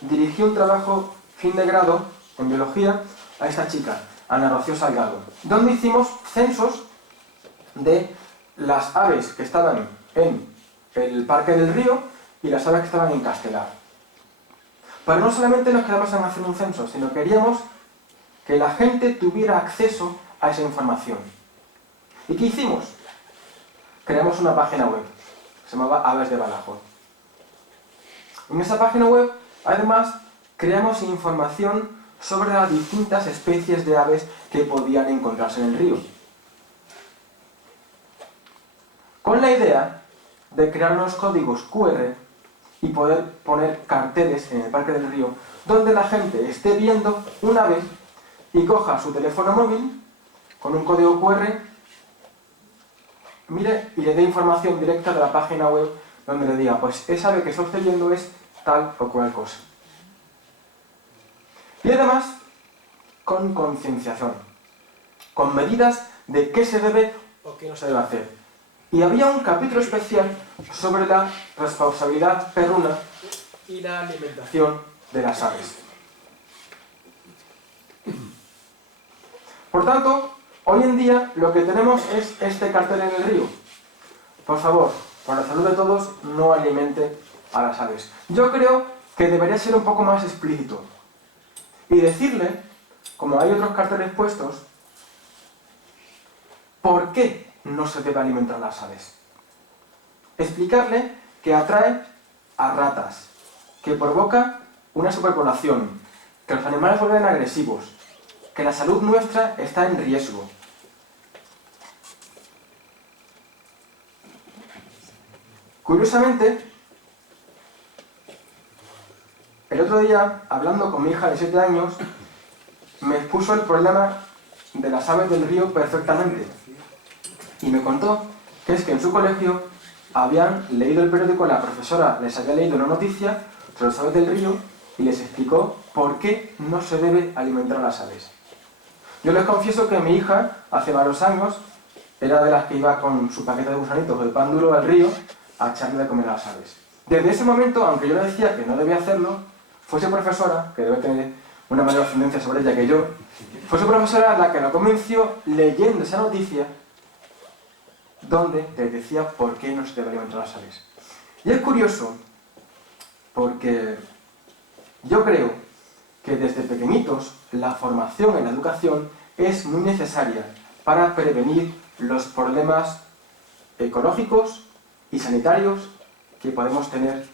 dirigí un trabajo fin de grado en biología a esta chica, Ana Rocío Salgado, donde hicimos censos de las aves que estaban en el Parque del Río y las aves que estaban en Castelar. Pero no solamente nos quedamos en hacer un censo, sino queríamos que la gente tuviera acceso a esa información. ¿Y qué hicimos? Creamos una página web, se llamaba Aves de Badajoz. En esa página web, además, creamos información sobre las distintas especies de aves que podían encontrarse en el río, con la idea de crear unos códigos QR y poder poner carteles en el Parque del Río donde la gente esté viendo un ave y coja su teléfono móvil con un código QR, mire y le dé información directa de la página web donde le diga, pues esa ave que está usted viendo es tal o cual cosa. Y además, con concienciación, con medidas de qué se debe o qué no se debe hacer. Y había un capítulo especial sobre la responsabilidad perruna y la alimentación de las aves. Por tanto, hoy en día lo que tenemos es este cartel en el río. Por favor, por la salud de todos, no alimente a las aves. Yo creo que debería ser un poco más explícito y decirle, como hay otros carteles puestos, por qué no se debe alimentar a las aves. Explicarle que atrae a ratas, que provoca una superpoblación, que los animales vuelven agresivos, que la salud nuestra está en riesgo. Curiosamente, el otro día, hablando con mi hija de 7 años, me expuso el problema de las aves del río perfectamente. Y me contó que es que en su colegio habían leído el periódico, la profesora les había leído una noticia sobre las aves del río y les explicó por qué no se debe alimentar a las aves. Yo les confieso que mi hija, hace varios años, era de las que iba con su paquete de gusanitos o de pan duro al río a echarle de comer a las aves. Desde ese momento, aunque yo le decía que no debía hacerlo, fue su profesora, que debe tener una mayor ascendencia sobre ella que yo, fue su profesora la que la convenció leyendo esa noticia donde le decía por qué no se debe alimentar a las aves. Y es curioso porque yo creo que desde pequeñitos la formación en la educación es muy necesaria para prevenir los problemas ecológicos y sanitarios que podemos tener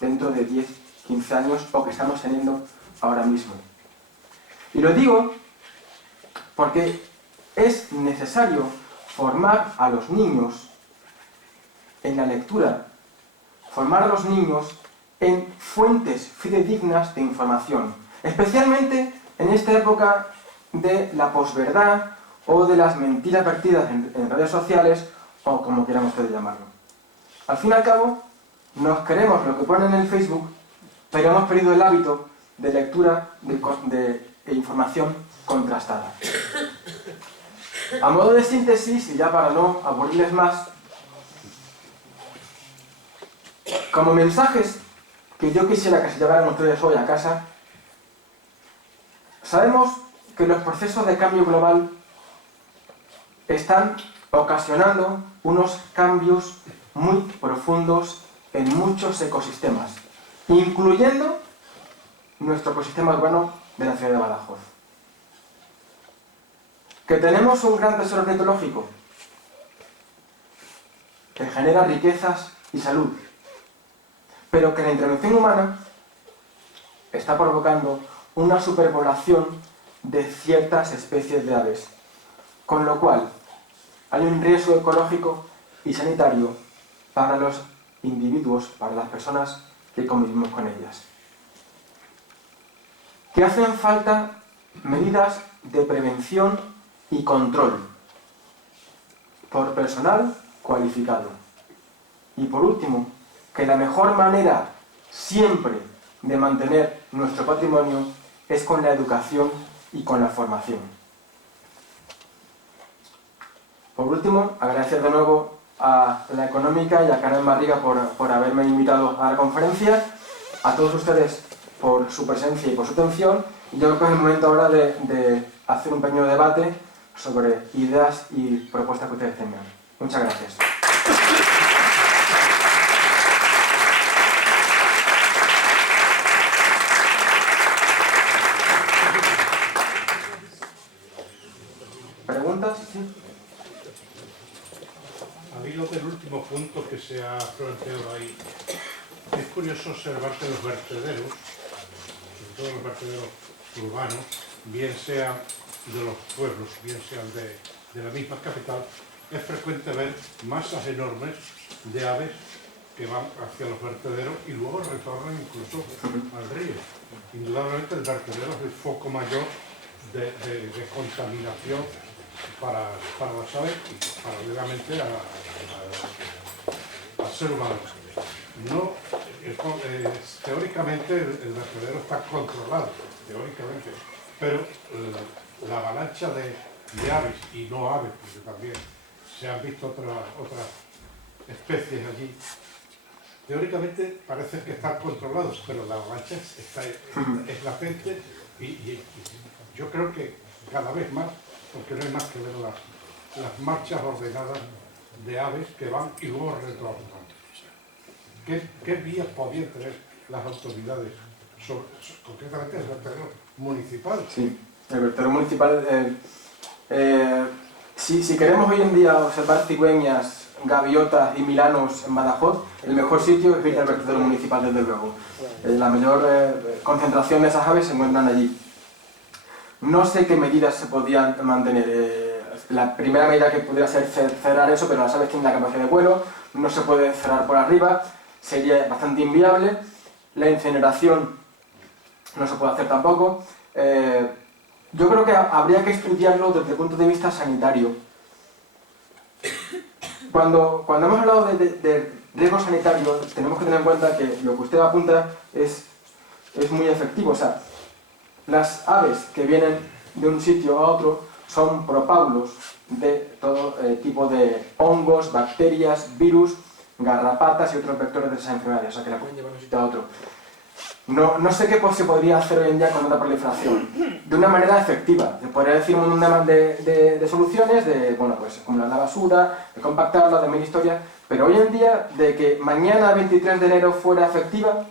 dentro de 10, 15 años o que estamos teniendo ahora mismo. Y lo digo porque es necesario formar a los niños en la lectura, formar a los niños en fuentes fidedignas de información, especialmente en esta época de la posverdad o de las mentiras vertidas en redes sociales o como quieran ustedes llamarlo. Al fin y al cabo, nos creemos lo que ponen en el Facebook, pero hemos perdido el hábito de lectura de información contrastada. A modo de síntesis, y ya para no aburrirles más, como mensajes que yo quisiera que se llevaran ustedes hoy a casa, sabemos que los procesos de cambio global están ocasionando unos cambios muy profundos en muchos ecosistemas, incluyendo nuestro ecosistema urbano de la ciudad de Badajoz. Que tenemos un gran tesoro ornitológico que genera riquezas y salud, pero que la intervención humana está provocando una superpoblación de ciertas especies de aves, con lo cual hay un riesgo ecológico y sanitario para los individuos, para las personas que convivimos con ellas. Que hacen falta medidas de prevención y control por personal cualificado. Y por último, que la mejor manera siempre de mantener nuestro patrimonio es con la educación y con la formación. Por último, agradecer de nuevo a La Económica y a Carmen Barriga por haberme invitado a la conferencia, a todos ustedes por su presencia y por su atención. Y yo creo que es el momento ahora de hacer un pequeño debate sobre ideas y propuestas que ustedes tengan. Muchas gracias. ¿Preguntas? Sí. Al hilo del último punto que se ha planteado ahí, es curioso observar que los vertederos, sobre todo los vertederos urbanos, bien sean de los pueblos, bien sean de la misma capital, es frecuente ver masas enormes de aves que van hacia los vertederos y luego retornan incluso al río. Indudablemente el vertedero es el foco mayor de contaminación para las aves y paralelamente al ser humano. No, teóricamente el vertedero está controlado, teóricamente, pero la avalancha de aves y no aves, porque también se han visto otras especies allí, teóricamente parece que están controlados, pero la avalancha es latente y yo creo que cada vez más, porque no hay más que ver las marchas ordenadas de aves que van y luego retornan. ¿Qué vías podían tener las autoridades, concretamente el vertedero municipal? Sí, el vertedero municipal. Si queremos hoy en día observar cigüeñas, gaviotas y milanos en Badajoz, el mejor sitio es ir al vertedero municipal, desde luego. La mayor concentración de esas aves se encuentran allí. No sé qué medidas se podían mantener. La primera medida que podría ser cerrar eso, pero las aves tienen la capacidad de vuelo, no se puede cerrar por arriba, sería bastante inviable. La incineración no se puede hacer tampoco. Yo creo que habría que estudiarlo desde el punto de vista sanitario. Cuando hemos hablado de riesgo sanitario, tenemos que tener en cuenta que lo que usted apunta es muy efectivo. O sea, las aves que vienen de un sitio a otro son propábulos de todo tipo de hongos, bacterias, virus, garrapatas y otros vectores de esas enfermedades, o sea que la pueden llevar de un sitio a otro. No sé qué se podría hacer hoy en día con una proliferación de una manera efectiva. Se podría decir un montón de soluciones, bueno, pues como la basura, de compactarla, de mil historias, pero hoy en día, de que mañana 23 de enero fuera efectiva,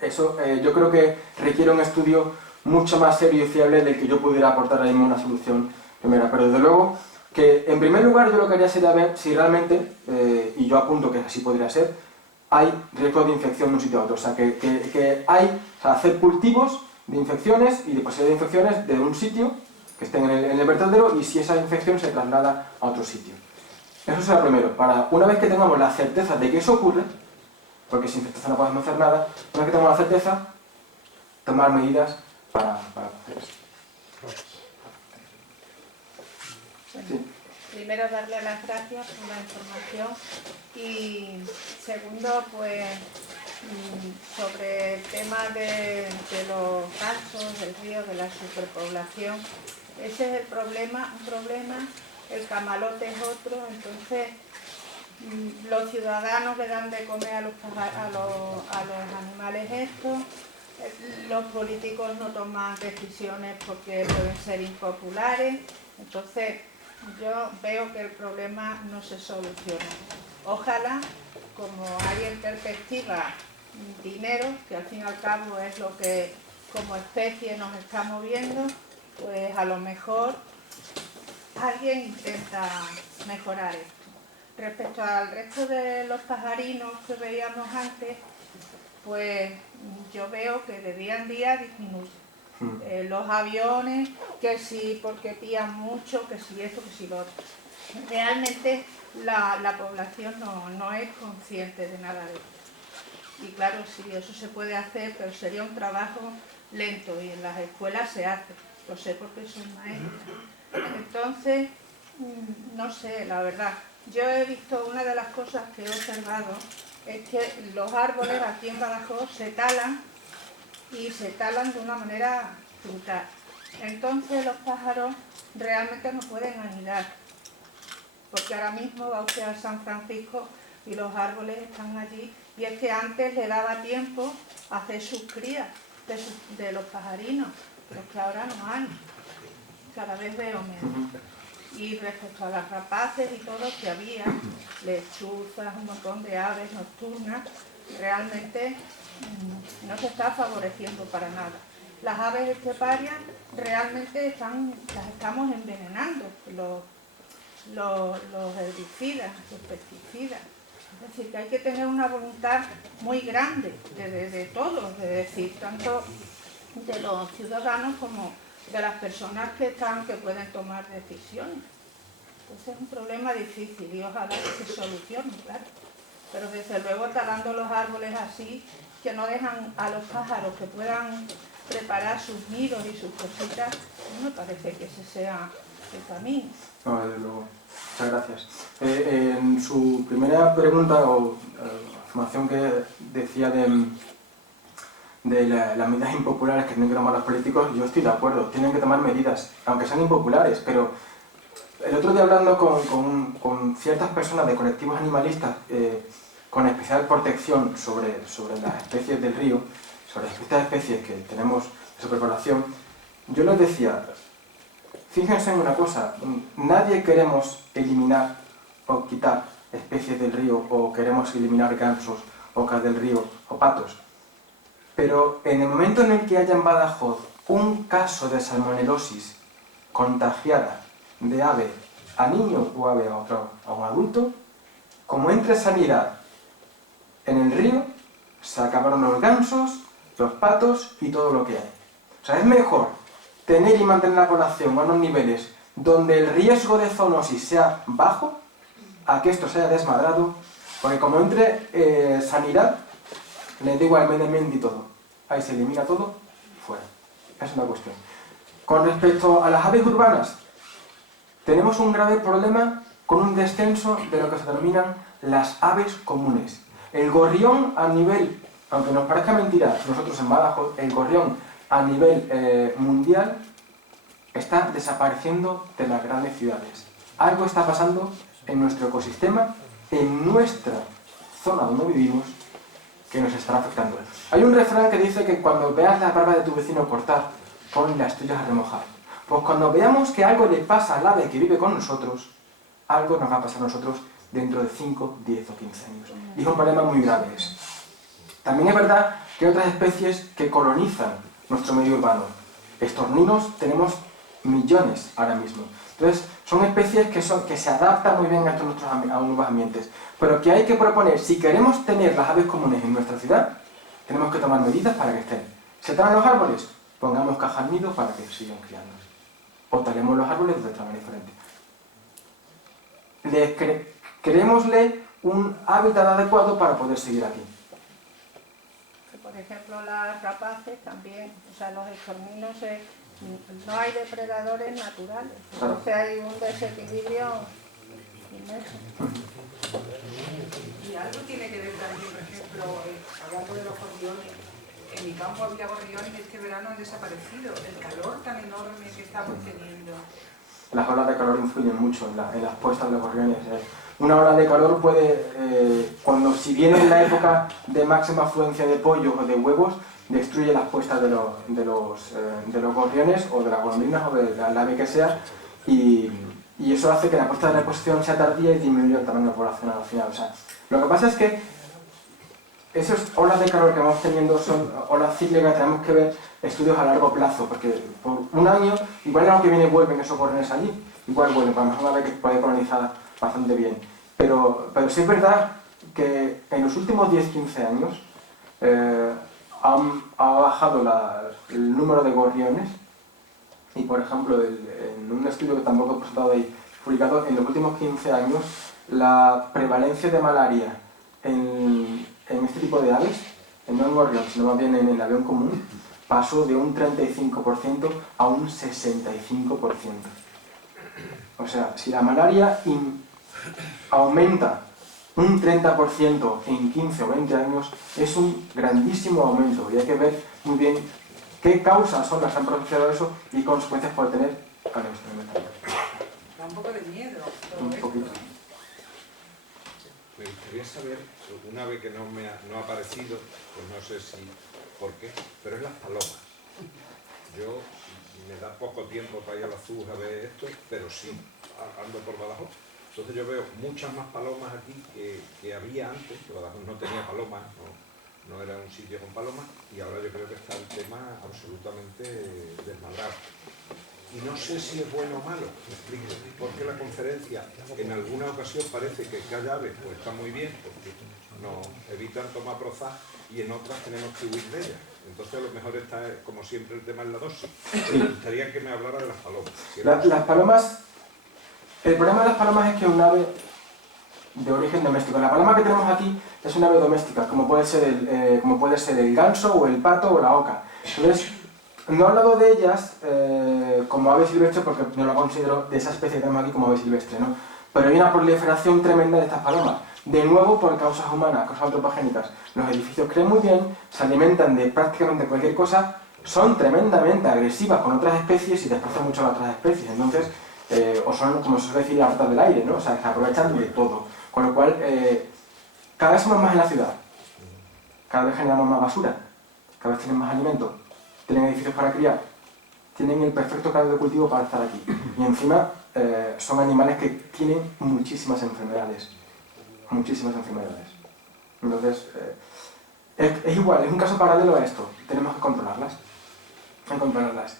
eso yo creo que requiere un estudio mucho más serio y fiable del que yo pudiera aportar ahí mismo una solución primera. Pero desde luego que en primer lugar yo lo que haría sería ver si realmente, y yo apunto que así podría ser, hay riesgo de infección de un sitio a otro. O sea, que hay, hacer cultivos de infecciones y de posibilidad de infecciones de un sitio que estén en el vertedero y si esa infección se traslada a otro sitio. Eso será primero. Para una vez que tengamos la certeza de que eso ocurre, porque sin certeza no podemos hacer nada, una vez que tengamos la certeza, tomar medidas para hacer eso. Sí. Primero, darle las gracias por la información y segundo, pues sobre el tema de los gansos, del río, de la superpoblación. Ese es el problema, un problema, el camalote es otro, entonces los ciudadanos le dan de comer a los animales estos, los políticos no toman decisiones porque pueden ser impopulares, entonces yo veo que el problema no se soluciona. Ojalá, como hay en perspectiva dinero, que al fin y al cabo es lo que como especie nos está moviendo, pues a lo mejor alguien intenta mejorar esto. Respecto al resto de los pajarinos que veíamos antes, pues yo veo que de día en día disminuye. Los aviones, que sí porque pían mucho, que sí esto, que sí lo otro. Realmente la población no es consciente de nada de esto. Y claro, sí, eso se puede hacer, pero sería un trabajo lento y en las escuelas se hace. Lo sé porque soy maestra. Entonces, no sé, la verdad. Yo he visto, una de las cosas que he observado es que los árboles aquí en Badajoz se talan y se talan de una manera brutal. Entonces los pájaros realmente no pueden anidar, porque ahora mismo va usted a San Francisco y los árboles están allí Y es que antes le daba tiempo a hacer sus crías de los pajarinos, pero es que ahora no hay. Cada vez veo menos. Y respecto a las rapaces y todo que había, lechuzas, un montón de aves nocturnas, realmente no se está favoreciendo para nada. Las aves esteparias realmente las estamos envenenando, los herbicidas, los pesticidas. Es decir, que hay que tener una voluntad muy grande de todos, de decir, tanto de los ciudadanos como de las personas que pueden tomar decisiones. Entonces es un problema difícil y ojalá que se solucione, claro. Pero desde luego talando los árboles así, que no dejan a los pájaros que puedan preparar sus nidos y sus cositas, no me parece que ese sea el camino. No, desde luego. Muchas gracias. En su primera pregunta o afirmación que decía de las medidas impopulares que tienen que tomar los políticos, yo estoy de acuerdo, tienen que tomar medidas, aunque sean impopulares, pero el otro día hablando con ciertas personas de colectivos animalistas con especial protección sobre las especies del río, sobre estas especies que tenemos de sobrepoblación, yo les decía, fíjense en una cosa, nadie queremos eliminar o quitar especies del río o queremos eliminar gansos, ocas del río o patos. Pero en el momento en el que haya en Badajoz un caso de salmonelosis contagiada de ave a niño o ave a un adulto, como entre sanidad en el río, se acabaron los gansos, los patos y todo lo que hay. O sea, es mejor tener y mantener la población a unos niveles donde el riesgo de zoonosis sea bajo, a que esto se haya desmadrado, porque como entre sanidad, le da igual el medio ambiente y todo. Ahí se elimina todo y fuera. Esa es una cuestión. Con respecto a las aves urbanas, tenemos un grave problema con un descenso de lo que se denominan las aves comunes. El gorrión a nivel, aunque nos parezca mentira, nosotros en Badajoz, el gorrión a nivel mundial está desapareciendo de las grandes ciudades. Algo está pasando en nuestro ecosistema, en nuestra zona donde vivimos, que nos estará afectando. Hay un refrán que dice que cuando veas la barba de tu vecino cortar, pon las tuyas a remojar. Pues cuando veamos que algo le pasa al ave que vive con nosotros, algo nos va a pasar a nosotros dentro de 5, 10 o 15 años. Y es un problema muy grave eso. También es verdad que hay otras especies que colonizan nuestro medio urbano. Estorninos tenemos millones ahora mismo. Entonces, son especies que se adaptan muy bien a estos nuevos ambientes. Pero que hay que proponer, si queremos tener las aves comunes en nuestra ciudad, tenemos que tomar medidas para que estén. ¿Se talan los árboles? Pongamos cajas nido para que sigan criándose. O talemos los árboles de otra manera diferente. Creémosle un hábitat adecuado para poder seguir aquí. Por ejemplo, las rapaces también, o sea, los estorninos, no hay depredadores naturales. Claro. Entonces hay un desequilibrio inmenso. Y algo tiene que ver también, por ejemplo, hablando de los gorriones. En mi campo había gorriones que este verano han desaparecido. El calor tan enorme que estamos teniendo. Las olas de calor influyen mucho en las puestas de los gorriones. Una ola de calor puede, si viene en la época de máxima afluencia de pollos o de huevos, destruye las puestas de los gorriones o de las golondrinas o de la ave que sea, y eso hace que la puesta de reposición sea tardía y disminuya el tamaño de la población al final. O sea, lo que pasa es que esas olas de calor que vamos teniendo son olas cíclicas, tenemos que ver estudios a largo plazo, porque por un año, igual el año que viene vuelven esos gorriones allí, igual vuelven, para una ave que puede colonizar bastante bien. Pero sí es verdad que en los últimos 10-15 años ha bajado el número de gorriones, y por ejemplo en un estudio que tampoco he presentado ahí publicado, en los últimos 15 años la prevalencia de malaria en este tipo de aves, no en gorrión, sino más bien en el avión común, pasó de un 35% a un 65%. O sea, si la malaria aumenta un 30% en 15 o 20 años, es un grandísimo aumento y hay que ver muy bien qué causas son las que han propiciado eso y qué consecuencias puede tener para nuestro inventario. Da un poco de miedo todo Un esto. poquito. Me gustaría saber, una vez que no ha aparecido, pues no sé si por qué, pero es las palomas. Yo me da poco tiempo para ir a la Zúa a ver esto, pero sí, ando por Badajoz. Entonces yo veo muchas más palomas aquí que había antes, que Badajoz no tenía palomas, no era un sitio con palomas, y ahora yo creo que está el tema absolutamente desmadrado. Y no sé si es bueno o malo, me explico, porque la conferencia en alguna ocasión parece que haya aves, pues está muy bien, porque nos evitan tomar Prozac, y en otras tenemos que huir de ellas. Entonces a lo mejor está, como siempre, el tema en la dosis. Me gustaría que me hablara de las palomas. Las palomas, el problema de las palomas es que es un ave de origen doméstico. La paloma que tenemos aquí es una ave doméstica, como puede ser el ganso o el pato o la oca. Entonces, no he hablado de ellas como ave silvestre porque no la considero de esa especie que tenemos aquí como ave silvestre, ¿no? Pero hay una proliferación tremenda de estas palomas. De nuevo, por causas humanas, causas antropogénicas. Los edificios crecen muy bien, se alimentan de prácticamente cualquier cosa, son tremendamente agresivas con otras especies y desplazan mucho a otras especies. Entonces, o son, como se suele decir, las ratas del aire, ¿no? O sea, se aprovechan de todo. Con lo cual, cada vez somos más en la ciudad. Cada vez generamos más basura. Cada vez tienen más alimento. Tienen edificios para criar. Tienen el perfecto caldo de cultivo para estar aquí. Y encima, son animales que tienen muchísimas enfermedades. Muchísimas enfermedades. Entonces, es igual, es un caso paralelo a esto. Tenemos que controlarlas.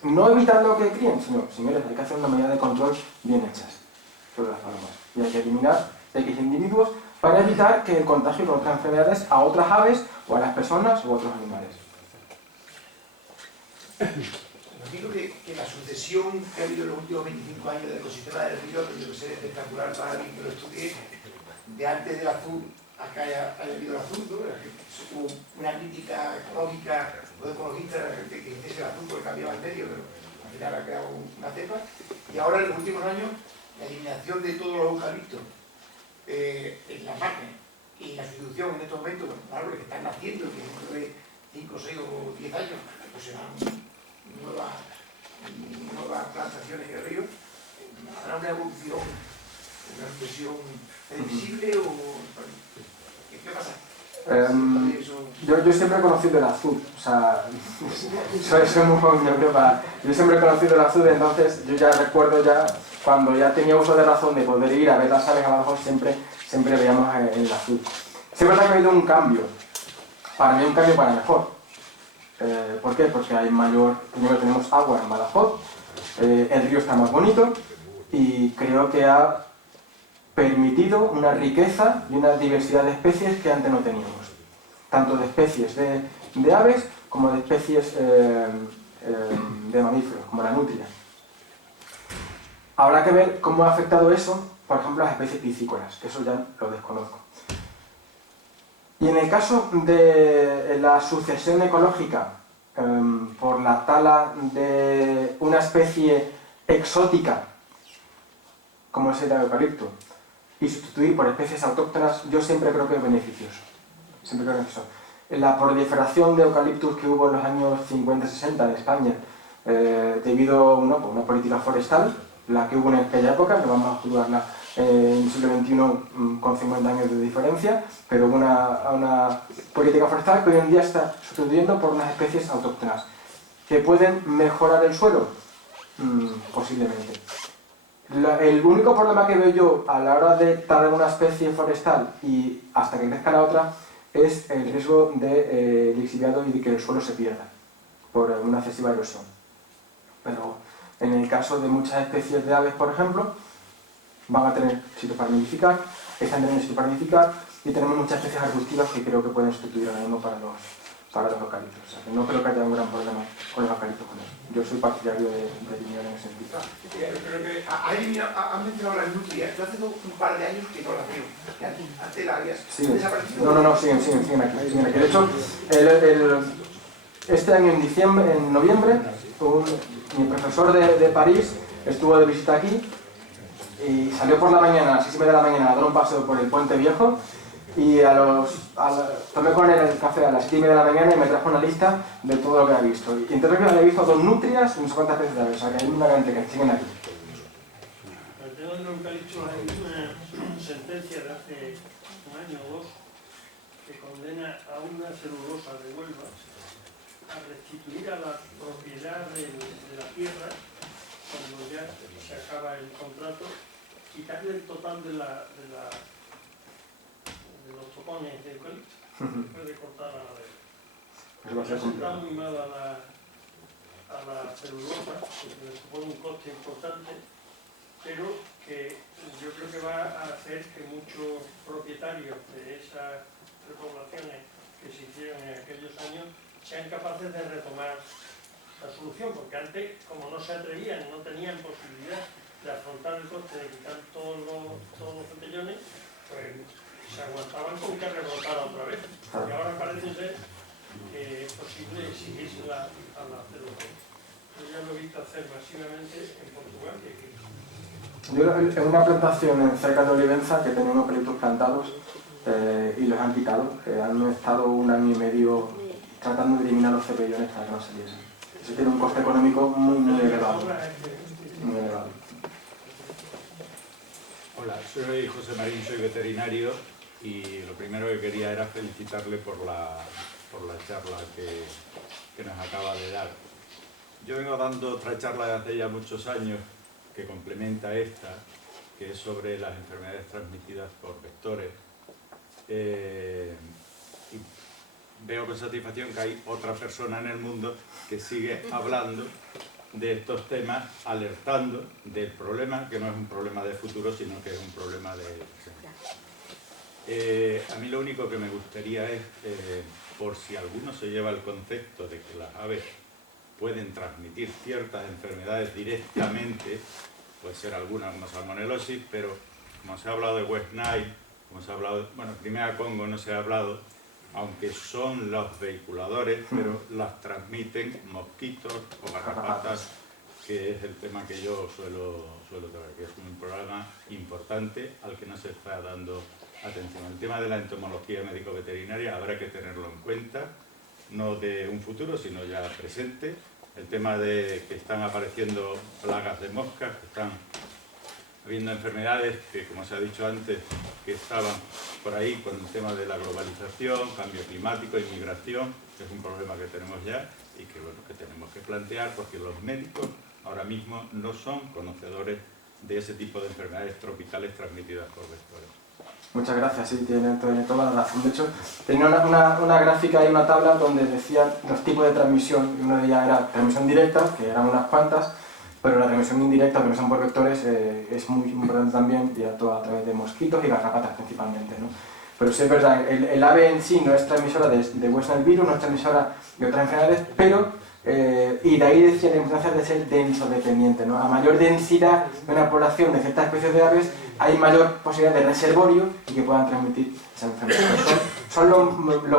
No evitando que críen, sino, señores, hay que hacer una medida de control bien hechas sobre las palomas. Y hay que eliminar X individuos para evitar que el contagio con otras enfermedades a otras aves o a las personas u otros animales. Digo que la sucesión que ha habido en los últimos 25 años del ecosistema del río, que debe ser espectacular para alguien que lo estudie, de antes del azul a que haya habido el azul, ¿no? Hubo una crítica ecológica o ecologista de la gente que hiciese el azul porque cambiaba el medio, pero al final ha creado una cepa. Y ahora en los últimos años, la eliminación de todos los eucaliptos en las máquinas y la sustitución en estos momentos con árboles que están naciendo, que dentro de 5, 6 o 10 años pues serán nuevas plantaciones en el río, habrá una evolución, una expresión visible o ¿qué pasa? Yo siempre he conocido el azul, o sea, soy muy joven, yo siempre he conocido el azul, entonces yo ya recuerdo cuando ya tenía uso de razón de poder ir a ver las aves abajo, siempre veíamos el azul. Siempre ha habido un cambio, para mí un cambio para mejor. ¿Por qué? Porque primero tenemos agua en Badajoz, el río está más bonito y creo que ha permitido una riqueza y una diversidad de especies que antes no teníamos. Tanto de especies de aves como de especies de mamíferos, como la nutria. Habrá que ver cómo ha afectado eso, por ejemplo, a las especies piscícolas, que eso ya lo desconozco. Y en el caso de la sucesión ecológica por la tala de una especie exótica, como es el eucalipto, y sustituir por especies autóctonas, yo siempre creo que es beneficioso. La proliferación de eucaliptus que hubo en los años 50-60 en España, debido a una política forestal, la que hubo en aquella época, no vamos a juzgarla en el siglo XXI con 50 años de diferencia, pero hubo una política forestal que hoy en día está sustituyendo por unas especies autóctonas. ¿Que pueden mejorar el suelo? Posiblemente. El único problema que veo yo a la hora de talar una especie forestal y hasta que crezca la otra es el riesgo de lixiviado y de que el suelo se pierda por una excesiva erosión. Pero en el caso de muchas especies de aves, por ejemplo, van a tener sitio para nidificar, están teniendo sitio para nidificar y tenemos muchas especies arbustivas que creo que pueden sustituir ahora mismo para los eucaliptos. O sea, que no creo que haya un gran problema con los eucaliptos con eso. Yo soy partidario de eliminar en ese sentido. Han mencionado las nutrias. Yo hace un par de años que no las veo. Antes las habías desaparecido. No, siguen aquí. De hecho, este año en noviembre, mi profesor de París estuvo de visita aquí y salió por la mañana, a las 6:30 de la mañana, a dar un paseo por el Puente Viejo y tomé con él el café a las 7:30 de la mañana y me trajo una lista de todo lo que había visto. Y entre otras había visto 2 nutrias y no sé cuántas especies de aves, o sea que hay una cantidad que siguen aquí. El tema del eucalipto hay una sentencia de hace un año o dos, que condena a una celulosa de Huelva a restituir a la propiedad de la tierra, cuando ya se acaba el contrato, quitarle el total de los tocones de eucalipto, después de cortar la madera. Se está muy mal a la celulosa, porque le supone un coste importante, pero que yo creo que va a hacer que muchos propietarios de esas repoblaciones que se hicieron en aquellos años sean capaces de retomar la solución, porque antes, como no se atrevían, no tenían posibilidad de afrontar el coste de quitar todos los botellones, pues se aguantaban con que rebotara otra vez. Y ahora parece ser que es posible exigirse a la celulosa. Yo ya lo he visto hacer masivamente en Portugal y aquí. Yo en una plantación cerca de Olivenza que tenía unos eucaliptos plantados y los han quitado, han estado un año y medio tratando de eliminar los cepellones para que no saliesen. Eso tiene un coste económico muy elevado. Muy elevado. Hola, soy José Marín, soy veterinario y lo primero que quería era felicitarle por la charla que nos acaba de dar. Yo vengo dando otra charla de hace ya muchos años que complementa esta, que es sobre las enfermedades transmitidas por vectores. Y veo con satisfacción que hay otra persona en el mundo que sigue hablando de estos temas, alertando del problema, que no es un problema de futuro, sino que es un problema de presente. A mí lo único que me gustaría es, por si alguno se lleva el concepto de que las aves pueden transmitir ciertas enfermedades directamente, puede ser alguna como salmonelosis, pero como se ha hablado de West Nile, como se ha hablado, bueno, Crimea Congo no se ha hablado, aunque son los vehiculadores, pero las transmiten mosquitos o garrapatas, que es el tema que yo suelo tratar, que es un programa importante al que no se está dando atención. El tema de la entomología médico-veterinaria habrá que tenerlo en cuenta, no de un futuro, sino ya presente. El tema de que están apareciendo plagas de moscas, que están habiendo enfermedades que, como se ha dicho antes, que estaban por ahí con el tema de la globalización, cambio climático, inmigración, que es un problema que tenemos ya y que, bueno, que tenemos que plantear porque los médicos ahora mismo no son conocedores de ese tipo de enfermedades tropicales transmitidas por vectores. Muchas gracias, sí, tiene toda la razón. De hecho, tenía una gráfica y una tabla donde decían los tipos de transmisión, y una de ellas era transmisión directa, que eran unas cuantas, pero la transmisión indirecta, transmisión por vectores, es muy importante también, ya todo a través de mosquitos y garrapatas principalmente, ¿no? Pero sí es verdad, el ave en sí no es transmisora de West Nile virus, no es transmisora de otras enfermedades, pero, y de ahí decía la importancia de ser denso dependiente, ¿no? A mayor densidad de una población de ciertas especies de aves, hay mayor posibilidad de reservorio y que puedan transmitir esa enfermedad. Son los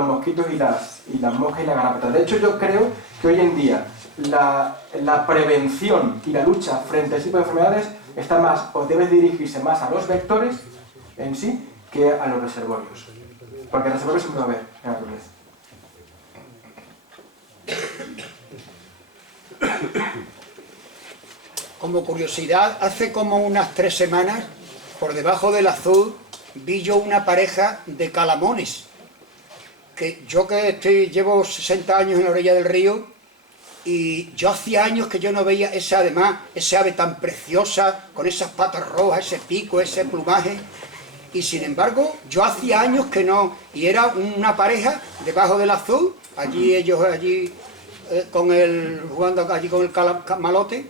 mosquitos y las moscas y las garrapatas. De hecho, yo creo que hoy en día la prevención y la lucha frente a ese tipo de enfermedades está más, o debe dirigirse más a los vectores en sí que a los reservorios. Porque reservorios siempre va a haber en la naturaleza. Como curiosidad, hace como unas 3 semanas, por debajo del azul, vi yo una pareja de calamones. Que yo que llevo 60 años en la orilla del río, y yo hacía años que yo no veía esa ave tan preciosa, con esas patas rojas, ese pico, ese plumaje. Y sin embargo, yo hacía años que no, y era una pareja debajo del azul, allí jugando allí con el malote.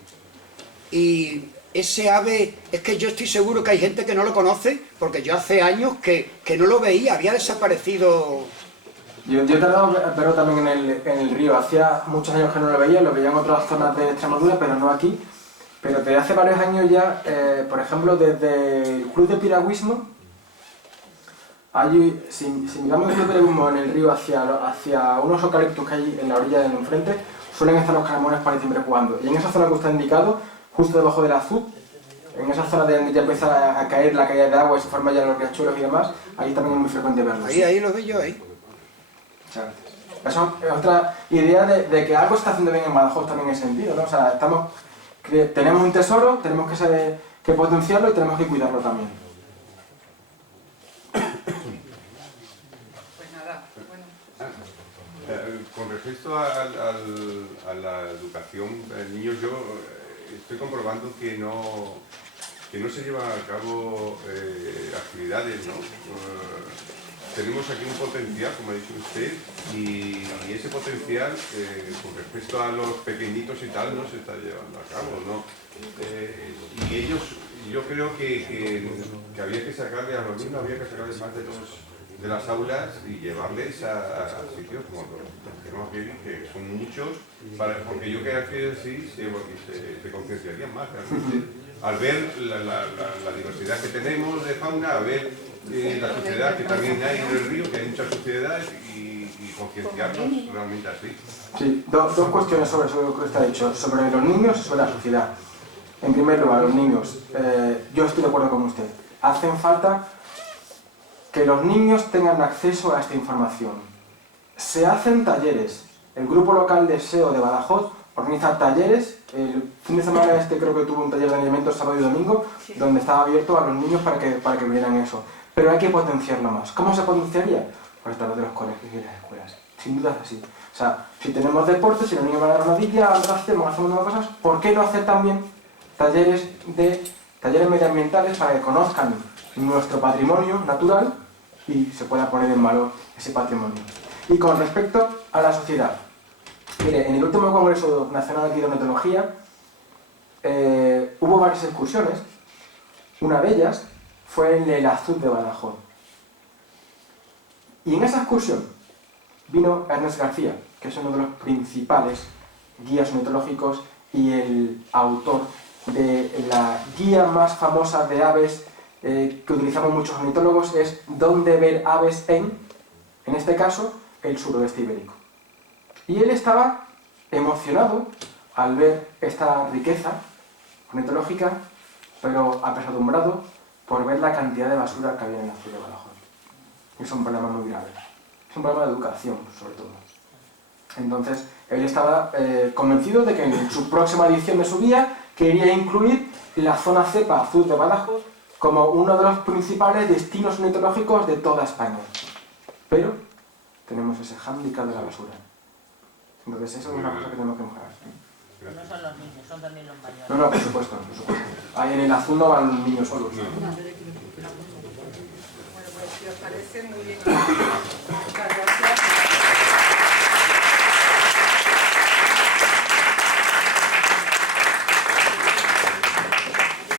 Y ese ave, es que yo estoy seguro que hay gente que no lo conoce, porque yo hace años que no lo veía, había desaparecido. Yo he tardado en verlo también en el río. Hacía muchos años que no lo veía en otras zonas de Extremadura, pero no aquí. Pero desde hace varios años ya, por ejemplo, desde el Club de Piragüismo, si miramos el Club de Piragüismo en el río hacia unos eucaliptos que hay en la orilla del enfrente, suelen estar los calamones para siempre jugando. Y en esa zona que usted ha indicado, justo debajo del azul, en esa zona de donde ya empieza a caer la caída de agua y se forman ya los riachuelos y demás, ahí también es muy frecuente verlos. Ahí lo vi yo, ahí. Muchas gracias. Esa es otra idea de que algo está haciendo bien en Badajoz también en ese sentido, ¿no? O sea, tenemos un tesoro, tenemos que potenciarlo y tenemos que cuidarlo también. respecto a la educación de niños, yo estoy comprobando que no se llevan a cabo actividades, ¿no? Tenemos aquí un potencial, como ha dicho usted, y ese potencial, con respecto a los pequeñitos y tal, no se está llevando a cabo, ¿no? Y ellos, yo creo que había que sacarles a los niños, había que sacarles más de las aulas y llevarles a sitios como los que tenemos aquí, que son muchos, porque yo creo que sí se concienciarían más realmente al ver la diversidad que tenemos de fauna, a ver la suciedad que también hay en el río, que hay mucha suciedad, y concienciarnos realmente así. Sí, dos cuestiones sobre lo que usted ha dicho, sobre los niños y sobre la sociedad. En primer lugar, los niños, yo estoy de acuerdo con usted, hacen falta que los niños tengan acceso a esta información. Se hacen talleres, el grupo local de SEO de Badajoz organiza talleres, el fin de semana creo que tuvo un taller de alimentos sábado y domingo, donde estaba abierto a los niños para que vieran eso. Pero hay que potenciarlo más. ¿Cómo se potenciaría? Pues a través de los colegios y las escuelas. Sin duda es así. O sea, si tenemos deportes, si los niños van a la rodilla, hacemos nuevas cosas, ¿por qué no hacer también talleres medioambientales para que conozcan nuestro patrimonio natural y se pueda poner en valor ese patrimonio? Y con respecto a la sociedad, mire, en el último Congreso Nacional de Ornitología hubo varias excursiones. Una de ellas fue en el Azud de Badajoz. Y en esa excursión vino Ernest García, que es uno de los principales guías ornitológicos y el autor de la guía más famosa de aves que utilizamos muchos ornitólogos, es Dónde ver aves en este caso, el suroeste ibérico. Y él estaba emocionado al ver esta riqueza ornitológica, pero apesadumbrado por ver la cantidad de basura que había en el Azud de Badajoz. Es un problema muy grave. Es un problema de educación, sobre todo. Entonces, él estaba convencido de que en su próxima edición de su guía quería incluir la zona cepa Azud de Badajoz como uno de los principales destinos ornitológicos de toda España. Pero tenemos ese hándicap de la basura. Entonces, eso es una cosa que tenemos que mejorar. No son los niños, son también los mayores. No, por supuesto, por supuesto. Ahí en el Azud no van los niños solos. Bueno, pues si os parece muy bien.